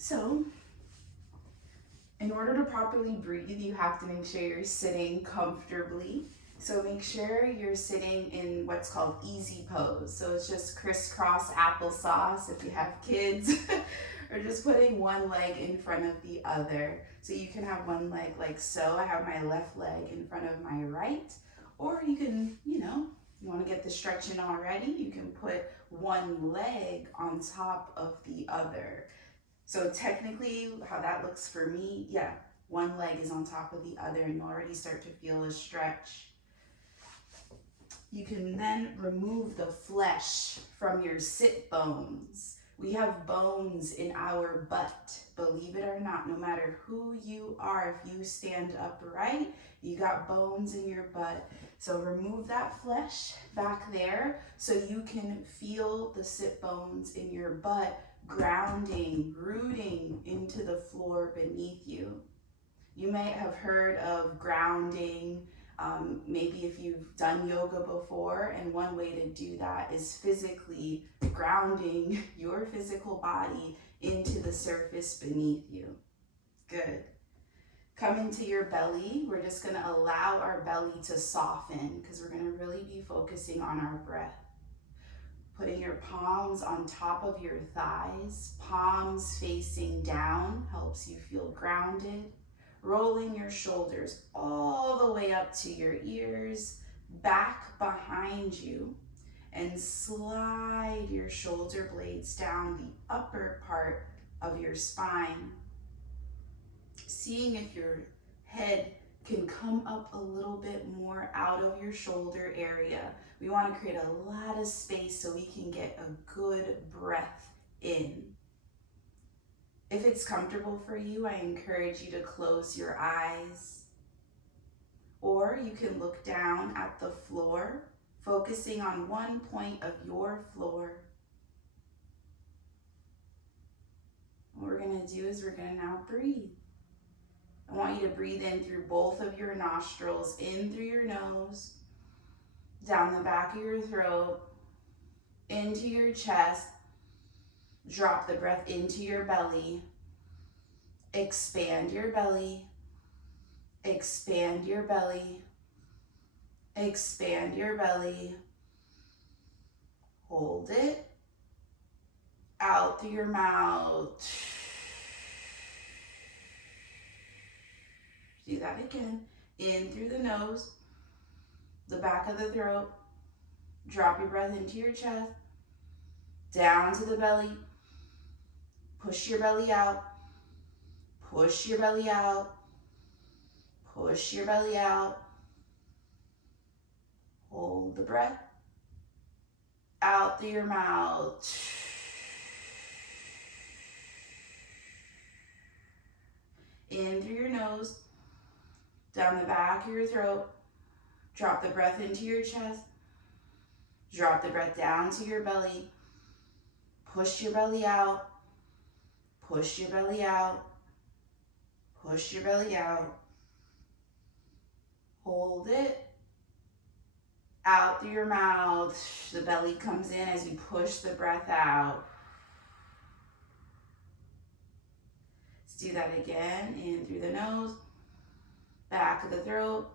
So, in order to properly breathe, you have to make sure you're sitting comfortably. So make sure you're sitting in what's called easy pose. So it's just crisscross applesauce if you have kids, or just putting one leg in front of the other. So you can have one leg like so. I have my left leg in front of my right. Or you can, you want to get the stretch in already, you can put one leg on top of the other. So technically, how that looks for me, yeah, one leg is on top of the other and you already start to feel a stretch. You can then remove the flesh from your sit bones. We have bones in our butt, believe it or not. No matter who you are, if you stand upright, you got bones in your butt. So remove that flesh back there so you can feel the sit bones in your butt grounding, rooting into the floor beneath you. You may have heard of grounding, maybe if you've done yoga before, and one way to do that is physically grounding your physical body into the surface beneath you. Good. Come into your belly. We're just going to allow our belly to soften because we're going to really be focusing on our breath. Putting your palms on top of your thighs, palms facing down helps you feel grounded. Rolling your shoulders all the way up to your ears, back behind you, and slide your shoulder blades down the upper part of your spine. Seeing if your head can come up a little bit more out of your shoulder area. We want to create a lot of space so we can get a good breath in. If it's comfortable for you, I encourage you to close your eyes. Or you can look down at the floor, focusing on one point of your floor. What we're going to do is we're going to now breathe. I want you to breathe in through both of your nostrils, in through your nose, down the back of your throat, into your chest. Drop the breath into your belly. Expand your belly. Expand your belly. Expand your belly. Hold it. Out through your mouth. Do that again. In through the nose, the back of the throat. Drop your breath into your chest. Down to the belly. Push your belly out. Push your belly out. Push your belly out. Hold the breath. Out through your mouth. In through your nose. Down the back of your throat. Drop the breath into your chest. Drop the breath down to your belly. Push your belly out. Push your belly out. Push your belly out. Hold it. Out through your mouth. The belly comes in as you push the breath out. Let's do that again. In through the nose. Back of the throat.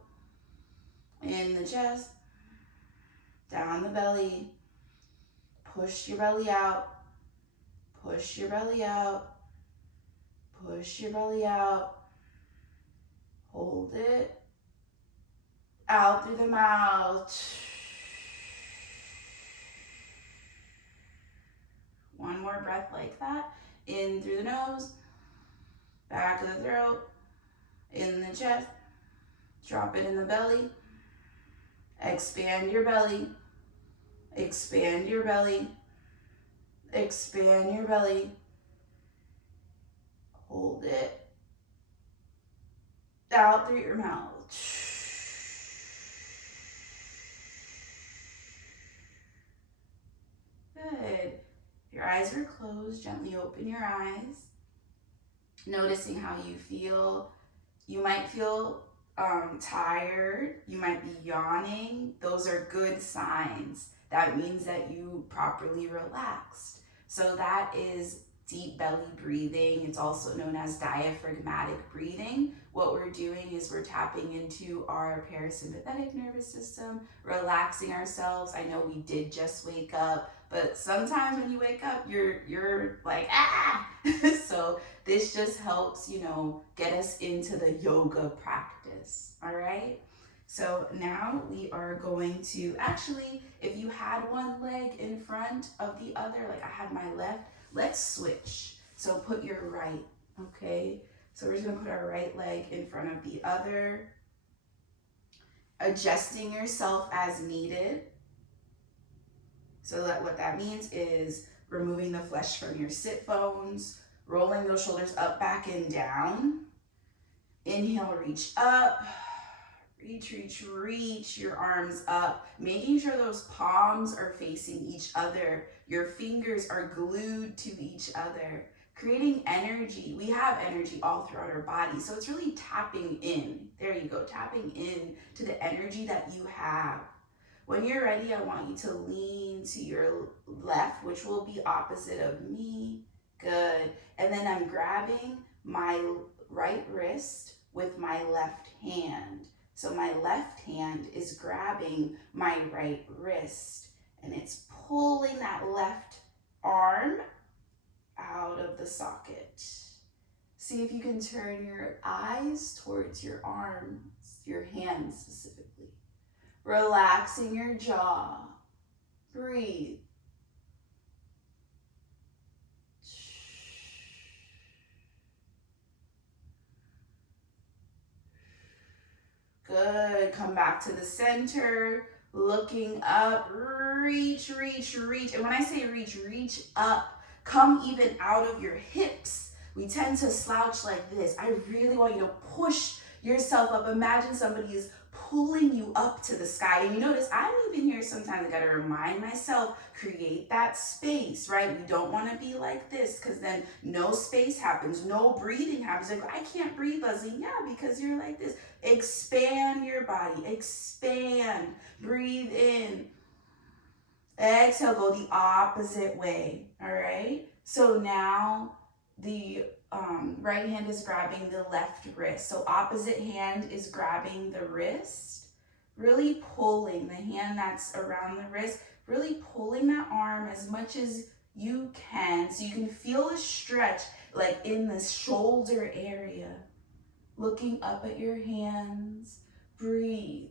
In the chest. Down the belly. Push your belly out. Push your belly out. Push your belly out. Hold it. Out through the mouth. One more breath like that. In through the nose. Back of the throat. In the chest. Drop it in the belly. Expand your belly. Expand your belly. Expand your belly. Hold it. Out through your mouth. Good. If your eyes are closed, gently open your eyes. Noticing how you feel. You might feel tired. You might be yawning. Those are good signs. That means that you properly relaxed. So that is deep belly breathing. It's also known as diaphragmatic breathing. What we're doing is we're tapping into our parasympathetic nervous system, relaxing ourselves. I know we did just wake up, but sometimes when you wake up, you're like, ah! So this just helps, get us into the yoga practice, all right? So now we are going to, actually, if you had one leg in front of the other, like I had my left, let's switch. So put your right, okay? So we're just gonna put our right leg in front of the other, adjusting yourself as needed. So that what that means is removing the flesh from your sit bones, rolling those shoulders up, back, and down. Inhale, reach up. Reach your arms up, making sure those palms are facing each other. Your fingers are glued to each other, creating energy. We have energy all throughout our body, so it's really tapping in. There you go, tapping in to the energy that you have. When you're ready, I want you to lean to your left, which will be opposite of me. Good. And then I'm grabbing my right wrist with my left hand. So my left hand is grabbing my right wrist, and it's pulling that left arm out of the socket. See if you can turn your eyes towards your arms, your hands specifically. Relaxing your jaw. Breathe. Good. Come back to the center. Looking up. Reach. And when I say reach up. Come even out of your hips. We tend to slouch like this. I really want you to push yourself up. Imagine somebody is pulling you up to the sky. And you notice I'm even here sometimes. I gotta remind myself, create that space, right? We don't want to be like this, because then no space happens, no breathing happens. Like, I can't breathe, Leslie. Yeah, because you're like this. Expand your body, expand. Breathe in. Exhale, go the opposite way, all right? So now the right hand is grabbing the left wrist. So opposite hand is grabbing the wrist, really pulling the hand that's around the wrist, really pulling that arm as much as you can, so you can feel a stretch like in the shoulder area. Looking up at your hands, breathe.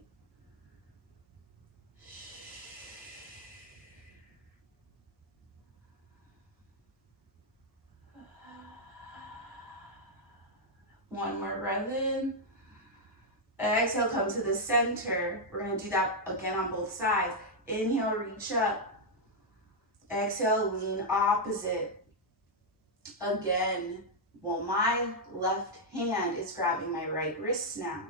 One more breath in. Exhale, come to the center. We're going to do that again on both sides. Inhale, reach up. Exhale, lean opposite. Again, well, my left hand is grabbing my right wrist now.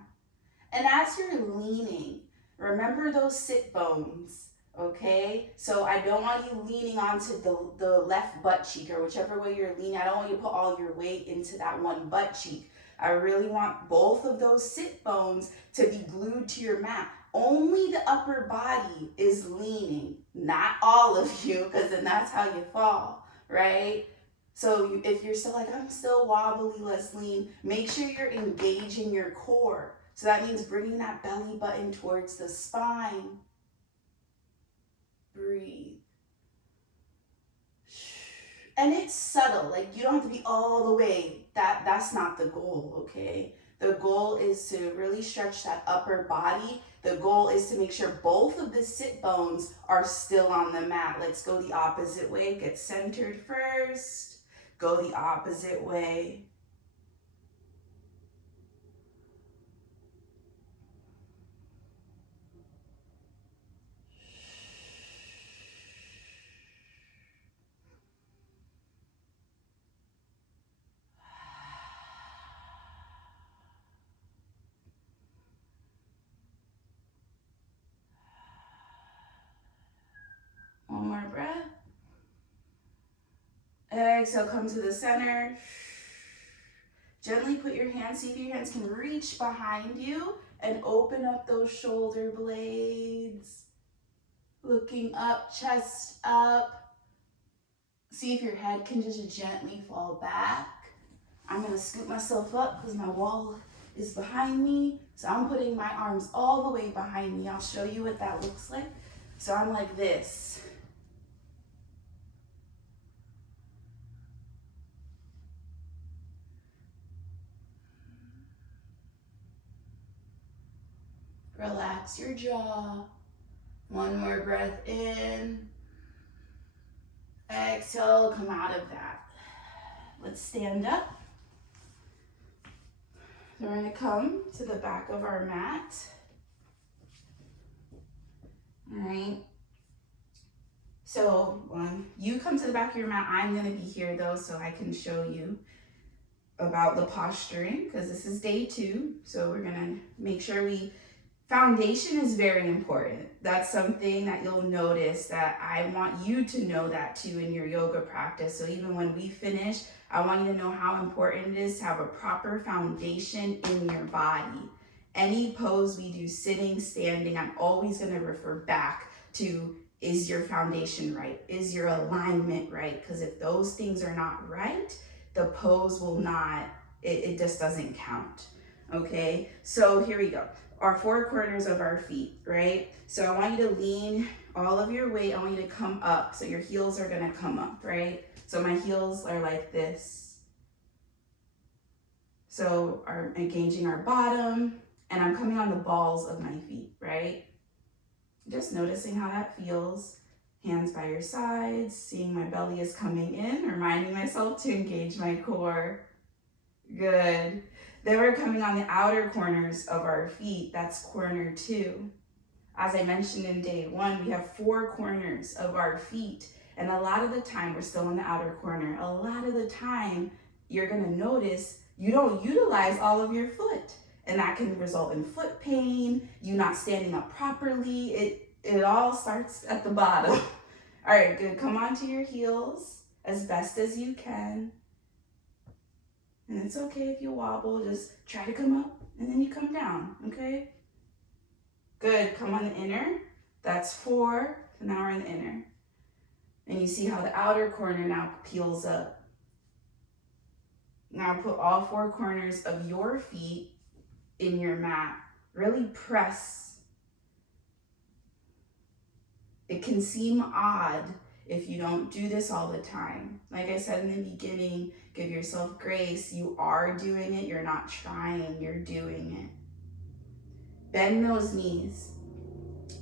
And as you're leaning, remember those sit bones, okay? So I don't want you leaning onto the left butt cheek, or whichever way you're leaning. I don't want you to put all your weight into that one butt cheek. I really want both of those sit bones to be glued to your mat. Only the upper body is leaning, not all of you, because then that's how you fall, right? So if you're still like, I'm still wobbly, Lesline, make sure you're engaging your core. So that means bringing that belly button towards the spine. Breathe. And it's subtle, like you don't have to be all the way. That's not the goal, okay? The goal is to really stretch that upper body. The goal is to make sure both of the sit bones are still on the mat. Let's go the opposite way. Get centered first. Go the opposite way. One more breath. Exhale, come to the center. Gently put your hands, see if your hands can reach behind you and open up those shoulder blades. Looking up, chest up. See if your head can just gently fall back. I'm gonna scoop myself up because my wall is behind me. So I'm putting my arms all the way behind me. I'll show you what that looks like. So I'm like this. Relax your jaw. One more breath in. Exhale, come out of that. Let's stand up. So we're gonna come to the back of our mat. All right. So you come to the back of your mat. I'm gonna be here though, so I can show you about the posturing because this is day 2. So we're gonna make sure foundation is very important. That's something that you'll notice that I want you to know that too in your yoga practice. So even when we finish, I want you to know how important it is to have a proper foundation in your body. Any pose we do, sitting, standing, I'm always gonna refer back to, is your foundation right? Is your alignment right? Because if those things are not right, the pose will not, it just doesn't count. Okay, so here we go. Our 4 corners of our feet, right? So I want you to lean all of your weight. I want you to come up. So your heels are gonna come up, right? So my heels are like this. So engaging our bottom, and I'm coming on the balls of my feet, right? Just noticing how that feels. Hands by your sides, seeing my belly is coming in, reminding myself to engage my core. Good. Then we're coming on the outer corners of our feet. That's corner 2. As I mentioned in day 1, we have 4 corners of our feet. And a lot of the time, we're still in the outer corner. A lot of the time, you're gonna notice you don't utilize all of your foot. And that can result in foot pain, you not standing up properly. It all starts at the bottom. All right, good. Come onto your heels as best as you can. And it's okay if you wobble, just try to come up and then you come down, okay? Good, come on the inner. That's 4, so now we're in the inner. And you see how the outer corner now peels up. Now put all 4 corners of your feet in your mat. Really press. It can seem odd if you don't do this all the time. Like I said in the beginning, give yourself grace. You are doing it. You're not trying. You're doing it. Bend those knees.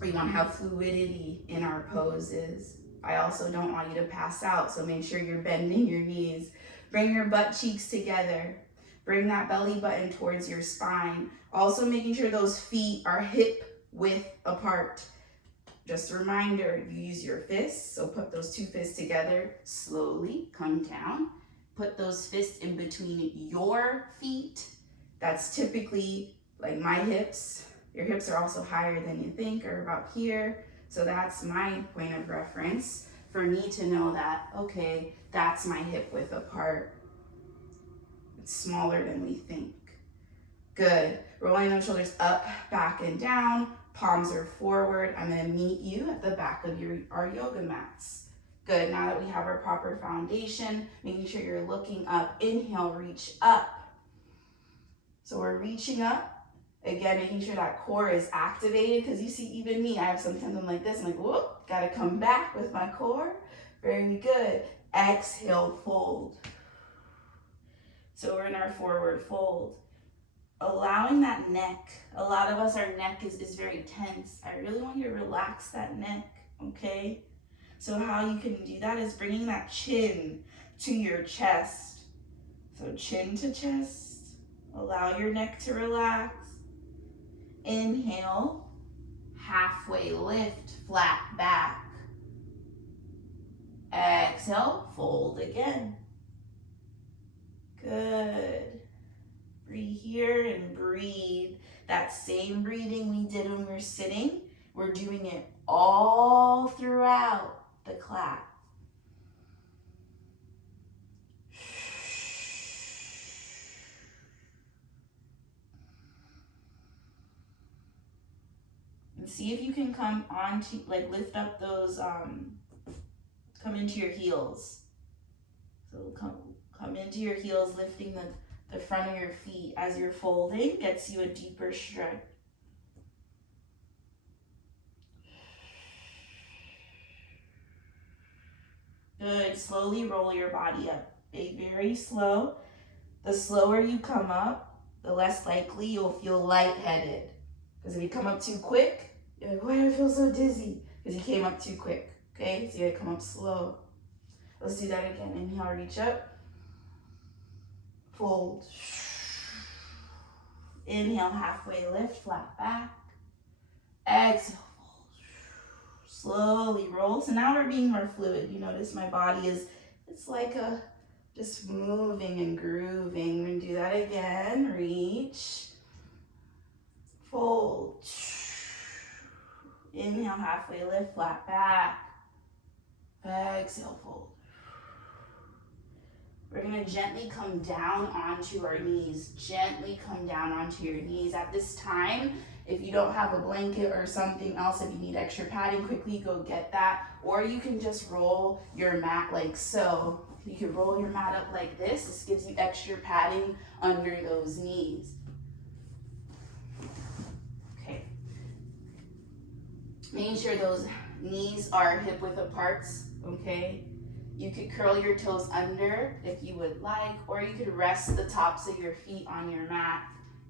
We want to have fluidity in our poses. I also don't want you to pass out, so make sure you're bending your knees. Bring your butt cheeks together. Bring that belly button towards your spine. Also making sure those feet are hip width apart. Just a reminder, you use your fists, so put those 2 fists together, slowly come down. Put those fists in between your feet. That's typically like my hips. Your hips are also higher than you think, or about here. So that's my point of reference for me to know that, okay, that's my hip width apart. It's smaller than we think. Good. Rolling those shoulders up, back, and down. Palms are forward. I'm going to meet you at the back of our yoga mats. Good. Now that we have our proper foundation, making sure you're looking up. Inhale, reach up. So we're reaching up. Again, making sure that core is activated, because you see, even me, I have sometimes I'm like this. I'm like, whoop, got to come back with my core. Very good. Exhale, fold. So we're in our forward fold. Allowing that neck, a lot of us, our neck is very tense. I really want you to relax that neck, okay? So how you can do that is bringing that chin to your chest. So chin to chest, allow your neck to relax. Inhale, halfway lift, flat back. Exhale, fold again. Good. Breathe here and breathe. That same breathing we did when we were sitting, we're doing it all throughout the clap. And see if you can come onto, like lift up those, come into your heels. So come into your heels, lifting the front of your feet as you're folding, gets you a deeper stretch. Good, slowly roll your body up. Very slow. The slower you come up, the less likely you'll feel lightheaded. Because if you come up too quick, you're like, why do I feel so dizzy? Because you came up too quick, okay? So you gotta come up slow. Let's do that again. Inhale, reach up. Fold. Inhale, halfway lift, flat back. Exhale, fold. Slowly roll. So now we're being more fluid. You notice my body it's like just moving and grooving. We're gonna do that again. Reach. Fold. Inhale, halfway lift, flat back. Exhale, fold. We're gonna gently come down onto our knees. Gently come down onto your knees. At this time, if you don't have a blanket or something else, if you need extra padding, quickly go get that. Or you can just roll your mat like so. You can roll your mat up like this. This gives you extra padding under those knees. Okay. Making sure those knees are hip width apart, okay? You could curl your toes under if you would like, or you could rest the tops of your feet on your mat.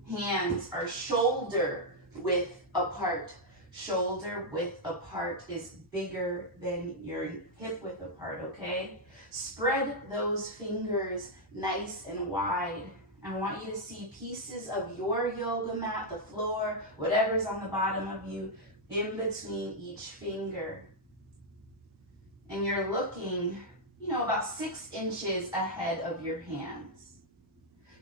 Hands are shoulder width apart. Shoulder width apart is bigger than your hip width apart, okay? Spread those fingers nice and wide. I want you to see pieces of your yoga mat, the floor, whatever's on the bottom of you, in between each finger. And you're looking, about 6 inches ahead of your hands.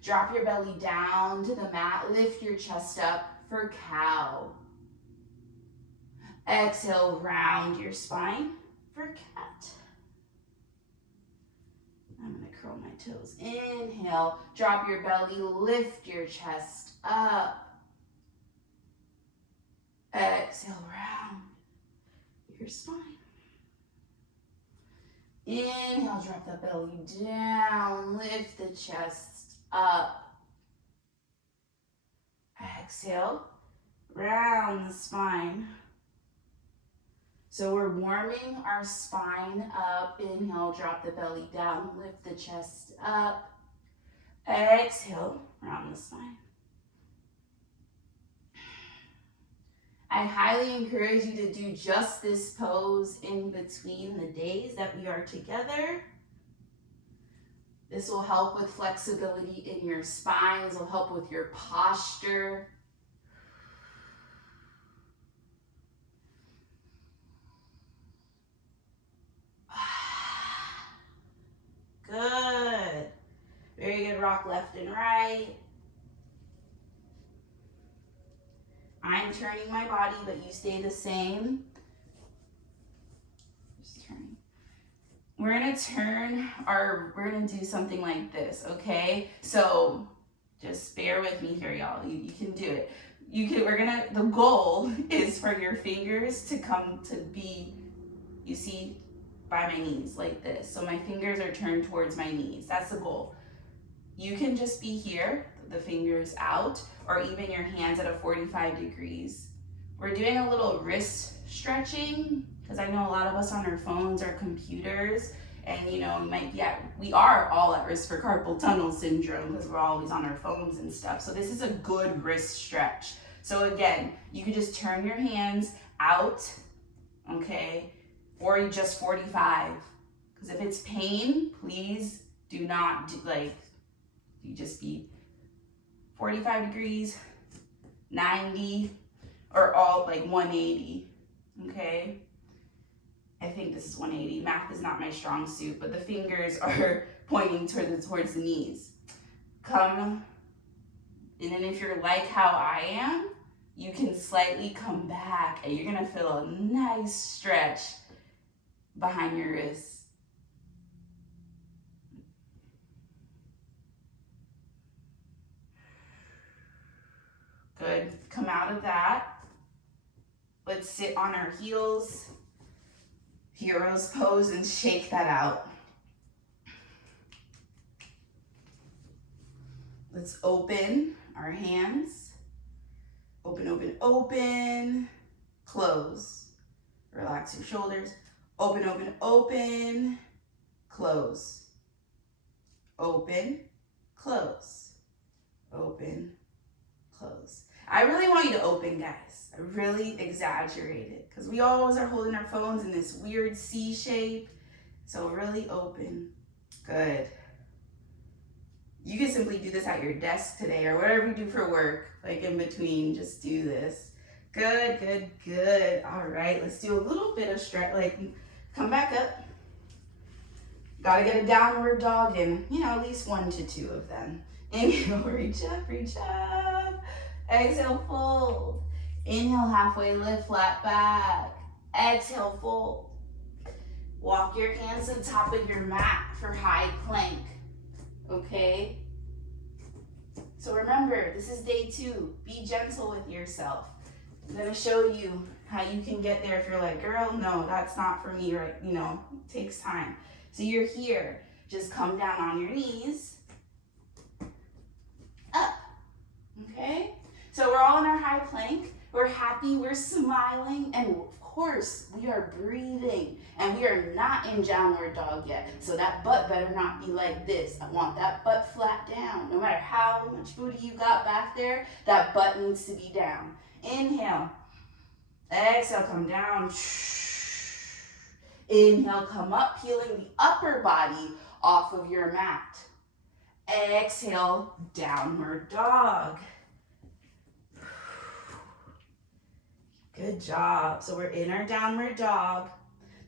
Drop your belly down to the mat, lift your chest up for cow. Exhale, round your spine for cat. I'm gonna curl my toes. Inhale, drop your belly, lift your chest up. Exhale, round your spine. Inhale, drop the belly down, lift the chest up. Exhale, round the spine. So we're warming our spine up. Inhale, drop the belly down, lift the chest up. Exhale, round the spine. I highly encourage you to do just this pose in between the days that we are together. This will help with flexibility in your spine. This will help with your posture. Good. Very good. Rock left and right. I'm turning my body, but you stay the same. Just turning. We're gonna do something like this, okay? So just bear with me here, y'all. You can do it. The goal is for your fingers to come to be, you see, by my knees like this. So my fingers are turned towards my knees. That's the goal. You can just be here, the fingers out, or even your hands at a 45 degrees. We're doing a little wrist stretching because I know a lot of us on our phones or computers, and we are all at risk for carpal tunnel syndrome because we're always on our phones and stuff. So this is a good wrist stretch. So again, you can just turn your hands out, okay? Or you just 45. Because if it's pain, please do not you just be 45 degrees, 90, or all 180, okay? I think this is 180. Math is not my strong suit, but the fingers are pointing towards the knees. Come, and then if you're like how I am, you can slightly come back, and you're gonna feel a nice stretch behind your wrists. Good. Come out of that. Let's sit on our heels. Hero's pose and shake that out. Let's open our hands. Open, open, open. Close. Relax your shoulders. Open, open, open. Close. Open, close. Open, close. I really want you to open, guys. I really exaggerated because we always are holding our phones in this weird C shape. So really open. Good. You can simply do this at your desk today or whatever you do for work, like in between, just do this. Good, good, good. All right, let's do a little bit of stretch, like come back up. Gotta get a downward dog in, at least 1 to 2 of them. Inhale, reach up, reach up. Exhale, fold. Inhale, halfway lift, flat back. Exhale, fold. Walk your hands to the top of your mat for high plank. Okay? So remember, this is day 2. Be gentle with yourself. I'm gonna show you how you can get there if you're like, girl, no, that's not for me, right? It takes time. So you're here. Just come down on your knees. Up. Okay? So we're all in our high plank. We're happy, we're smiling, and of course, we are breathing. And we are not in downward dog yet. So that butt better not be like this. I want that butt flat down. No matter how much booty you got back there, that butt needs to be down. Inhale. Exhale, come down. Inhale, come up, peeling the upper body off of your mat. Exhale, downward dog. Good job. So we're in our downward dog.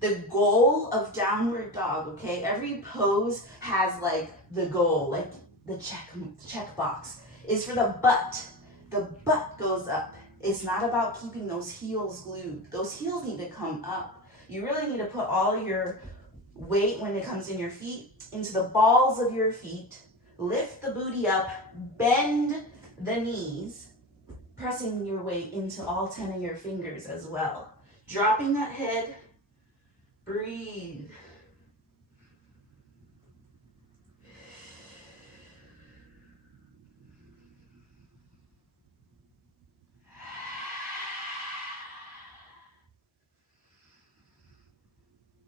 The goal of downward dog, okay? Every pose has like the goal, like the check box, is for the butt. The butt goes up. It's not about keeping those heels glued. Those heels need to come up. You really need to put all your weight when it comes in your feet into the balls of your feet. Lift the booty up, bend the knees, pressing your weight into all 10 of your fingers as well. Dropping that head, breathe.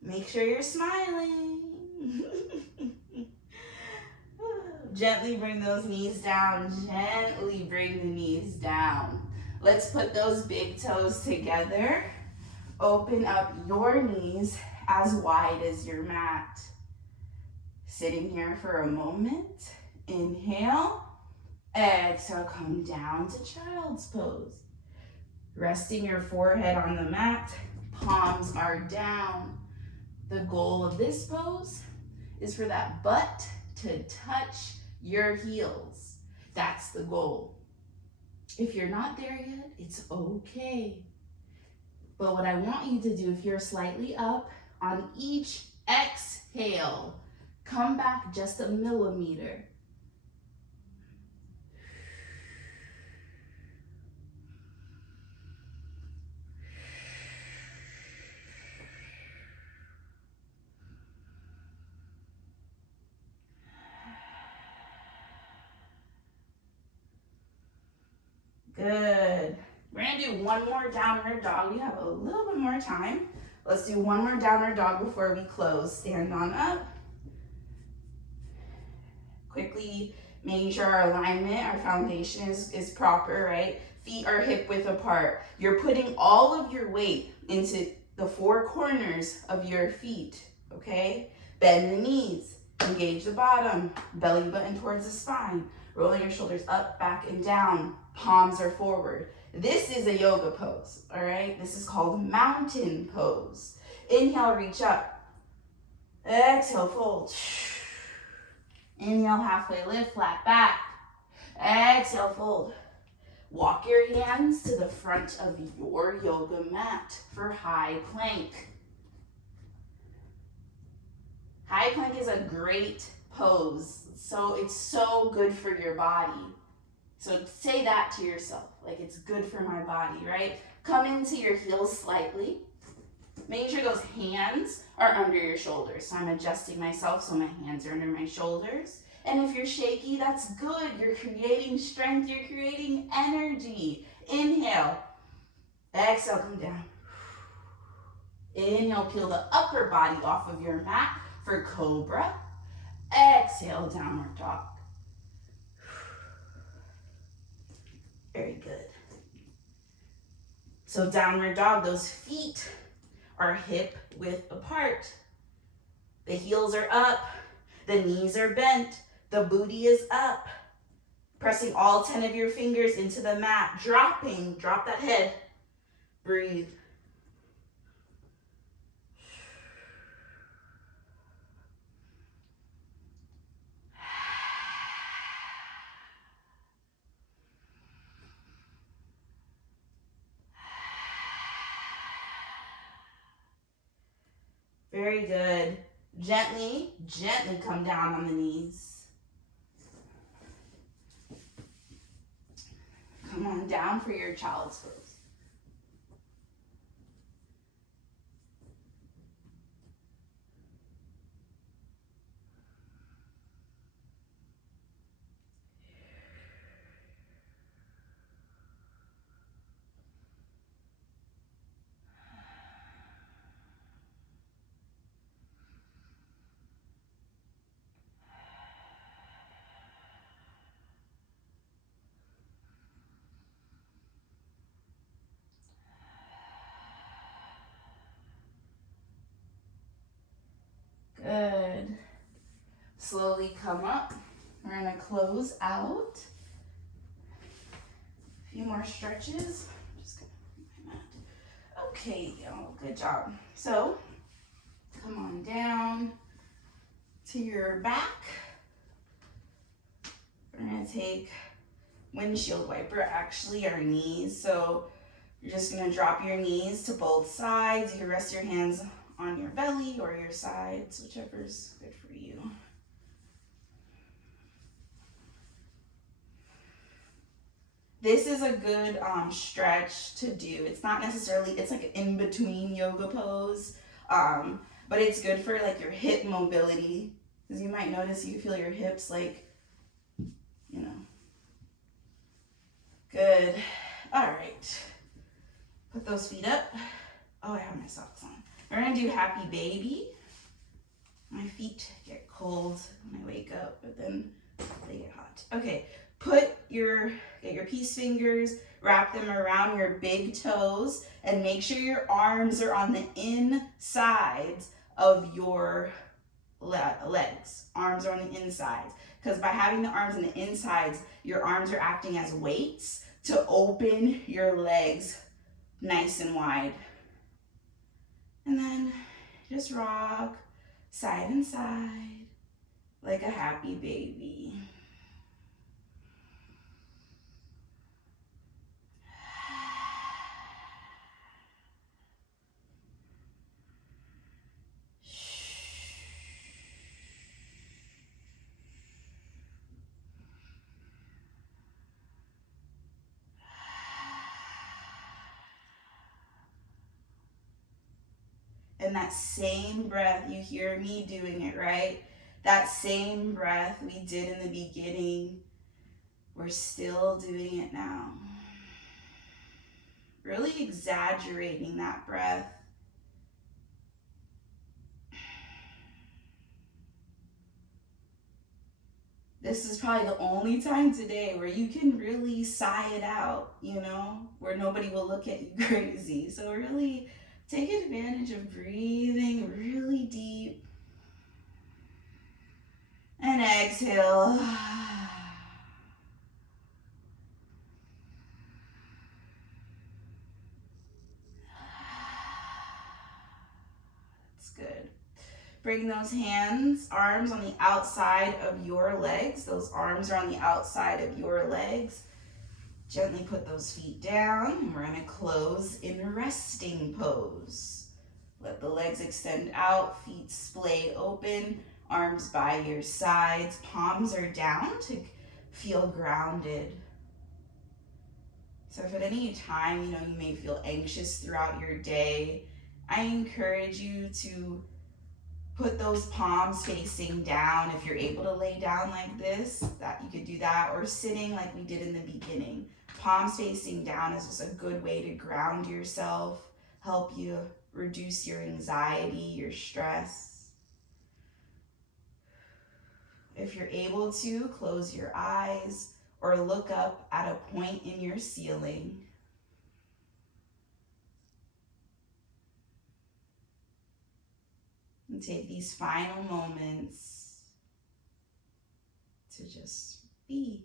Make sure you're smiling. Gently bring those knees down. Gently bring the knees down. Let's put those big toes together. Open up your knees as wide as your mat. Sitting here for a moment. Inhale. Exhale, come down to child's pose. Resting your forehead on the mat. Palms are down. The goal of this pose is for that butt to touch your heels. That's the goal. If you're not there yet, it's okay. But what I want you to do, if you're slightly up, on each exhale, come back just a millimeter. Good. We're gonna do one more downward dog. We have a little bit more time. Let's do one more downward dog before we close. Stand on up. Quickly making sure our alignment, our foundation is proper, right? Feet are hip width apart. You're putting all of your weight into the 4 corners of your feet, okay? Bend the knees, engage the bottom, belly button towards the spine, rolling your shoulders up, back, and down. Palms are forward. This is a yoga pose, all right? This is called mountain pose. Inhale, reach up. Exhale, fold. Inhale, halfway lift, flat back. Exhale, fold. Walk your hands to the front of your yoga mat for high plank. High plank is a great pose. So it's so good for your body. So say that to yourself, like it's good for my body, right? Come into your heels slightly. Make sure those hands are under your shoulders. So I'm adjusting myself so my hands are under my shoulders. And if you're shaky, that's good. You're creating strength, you're creating energy. Inhale, exhale, come down. Inhale, peel the upper body off of your mat for cobra. Exhale, downward dog. Very good. So downward dog, those feet are hip width apart. The heels are up, the knees are bent, the booty is up. Pressing all 10 of your fingers into the mat, dropping, drop that head. Breathe. Very good. Gently, gently come down on the knees. Come on down for your child's pose. Good. Slowly come up. We're going to close out. A few more stretches. I'm just going to bring my mat. Okay, good job. So, come on down to your back. We're going to take windshield wiper, actually our knees. So, you're just going to drop your knees to both sides. You can rest your hands on your belly or your sides, whichever's good for you. This is a good stretch to do. It's not necessarily, it's like an in-between yoga pose, but it's good for like your hip mobility, because you might notice you feel your hips like, Good. All right. Put those feet up. Oh, I have my socks on. We're gonna do happy baby. My feet get cold when I wake up, but then they get hot. Okay, get your peace fingers, wrap them around your big toes, and make sure your arms are on the insides of your legs. Arms are on the insides. Because by having the arms on the insides, your arms are acting as weights to open your legs nice and wide. And then just rock side and side like a happy baby. And that same breath, you hear me doing it, right? That same breath we did in the beginning, we're still doing it now. Really exaggerating that breath. This is probably the only time today where you can really sigh it out, where nobody will look at you crazy. So really take advantage of breathing really deep. And exhale. That's good. Bring those arms on the outside of your legs. Those arms are on the outside of your legs. Gently put those feet down, and we're going to close in resting pose. Let the legs extend out, feet splay open, arms by your sides, palms are down to feel grounded. So if at any time, you may feel anxious throughout your day, I encourage you to Put those palms facing down. If you're able to lay down like this, that you could do that, or sitting like we did in the beginning. Palms facing down is just a good way to ground yourself, help you reduce your anxiety, your stress. If you're able to, close your eyes or look up at a point in your ceiling. And take these final moments to just be.